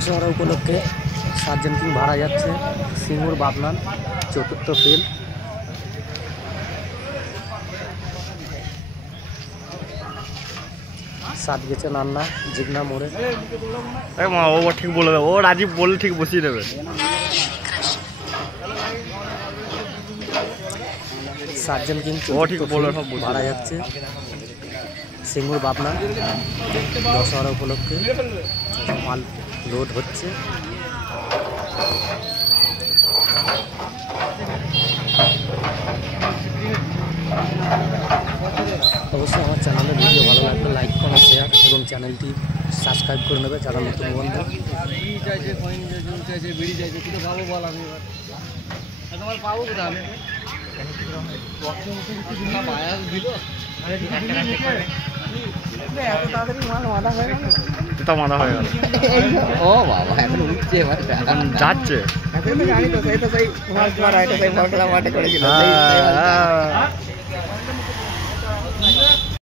দশহরা উপলক্ষে sergeant king ভাড়া যাচ্ছে সিঙ্গুর বাবলান চতুর্থ ফেল। সাত গেছে নান্না জিগনা মোড়ে। ও ঠিক বলে দেবে, ও রাজীব বলে ঠিক বসিয়ে দেবে। সার্জেন্ট কিং ভাড়া যাচ্ছে সিঙ্গুর বাবলান দশহরা উপলক্ষে মাল লোড হচ্ছে। অবশ্যই আমার চ্যানেলের ভিডিও ভালো লাগবে লাইক কমেন্ট শেয়ার এবং চ্যানেলটি সাবস্ক্রাইব করে নেবে যারা নতুন বন্ধু। মাথা হয়ে গেল। ও বাবা এখন উঠছে এখন যাচ্ছে। এখন তো জানি তো সেই তো সেই মাঠে করেছিল।